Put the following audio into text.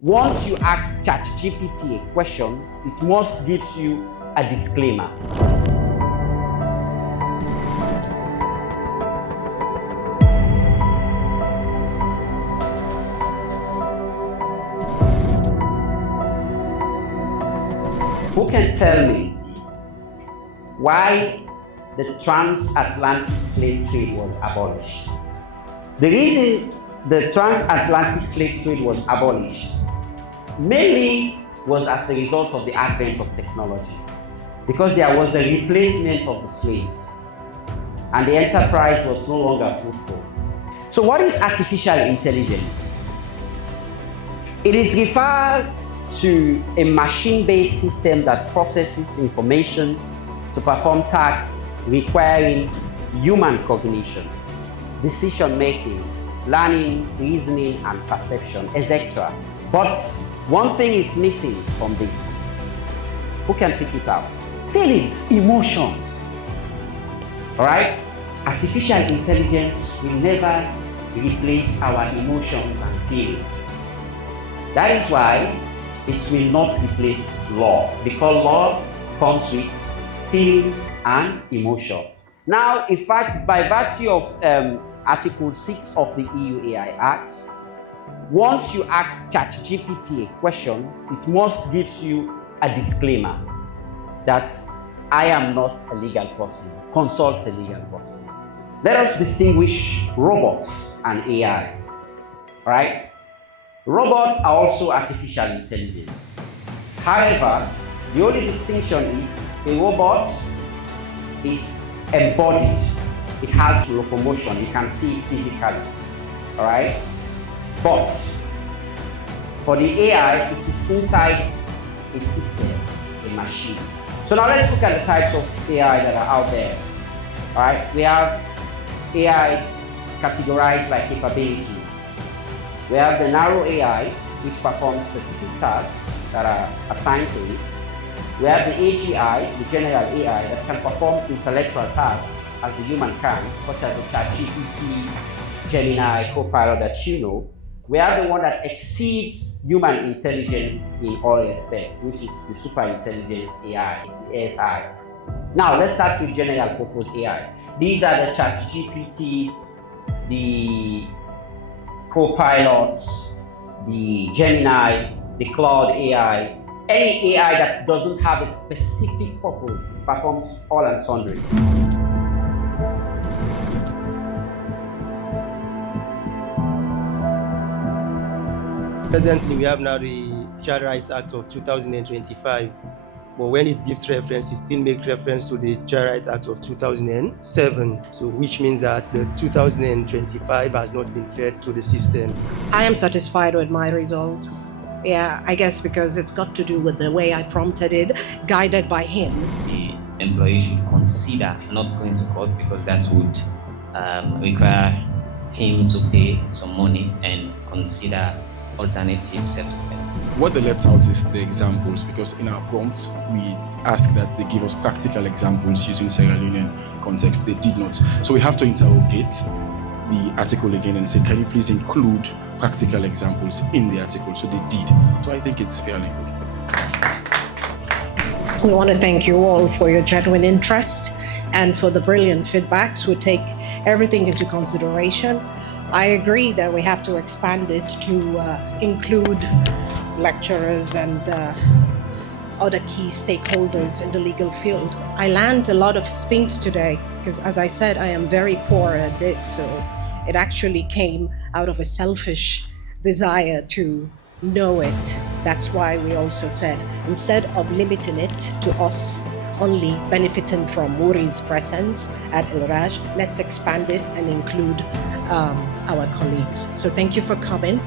Once you ask ChatGPT a question, it must give you a disclaimer. Who can tell me why the transatlantic slave trade was abolished? The reason the transatlantic slave trade was abolished mainly was as a result of the advent of technology, because there was a replacement of the slaves and the enterprise was no longer fruitful. So what is artificial intelligence? It is referred to a machine-based system that processes information to perform tasks requiring human cognition, decision-making, learning, reasoning, and perception, etc. But one thing is missing from this. Who can pick it out? Feelings, emotions. All right? Artificial intelligence will never replace our emotions and feelings. That is why it will not replace law, because law comes with feelings and emotion. Now, in fact, by virtue of Article 6 of the EU AI Act, once you ask ChatGPT a question, it must give you a disclaimer that I am not a legal person. Consult a legal person. Let us distinguish robots and AI. All right? Robots are also artificial intelligence. However, the only distinction is a robot is embodied. It has locomotion. You can see it physically. All right? But for the AI, it is inside a system, a machine. So now let's look at the types of AI that are out there. All right? We have AI categorized by capabilities. We have the narrow AI, which performs specific tasks that are assigned to it. We have the AGI, the general AI, that can perform intellectual tasks as the human can, such as the ChatGPT, Gemini, Copilot that you know. We have the one that exceeds human intelligence in all respects, which is the super intelligence AI, the ASI. Now, let's start with general purpose AI. These are the ChatGPTs, the Copilots, the Gemini, the Cloud AI, any AI that doesn't have a specific purpose, it performs all and sundry. Presently, we have now the Child Rights Act of 2025, but when it gives reference, it still makes reference to the Child Rights Act of 2007, so which means that the 2025 has not been fed to the system. I am satisfied with my result. Yeah, I guess because it's got to do with the way I prompted it, guided by him. The employee should consider not going to court, because that would require him to pay some money and consider alternative settlements. What they left out is the examples, because in our prompt we asked that they give us practical examples using Sierra Leonean context. They did not. So we have to interrogate the article again and say, can you please include practical examples in the article? So they did. So I think it's fairly good. We want to thank you all for your genuine interest and for the brilliant feedbacks. We take everything into consideration. I agree that we have to expand it to include lecturers and other key stakeholders in the legal field. I learned a lot of things today because, as I said, I am very poor at this. So it actually came out of a selfish desire to know it. That's why we also said, instead of limiting it to us only benefiting from Wuri's presence at ILRAJ, let's expand it and include our colleagues. So thank you for coming.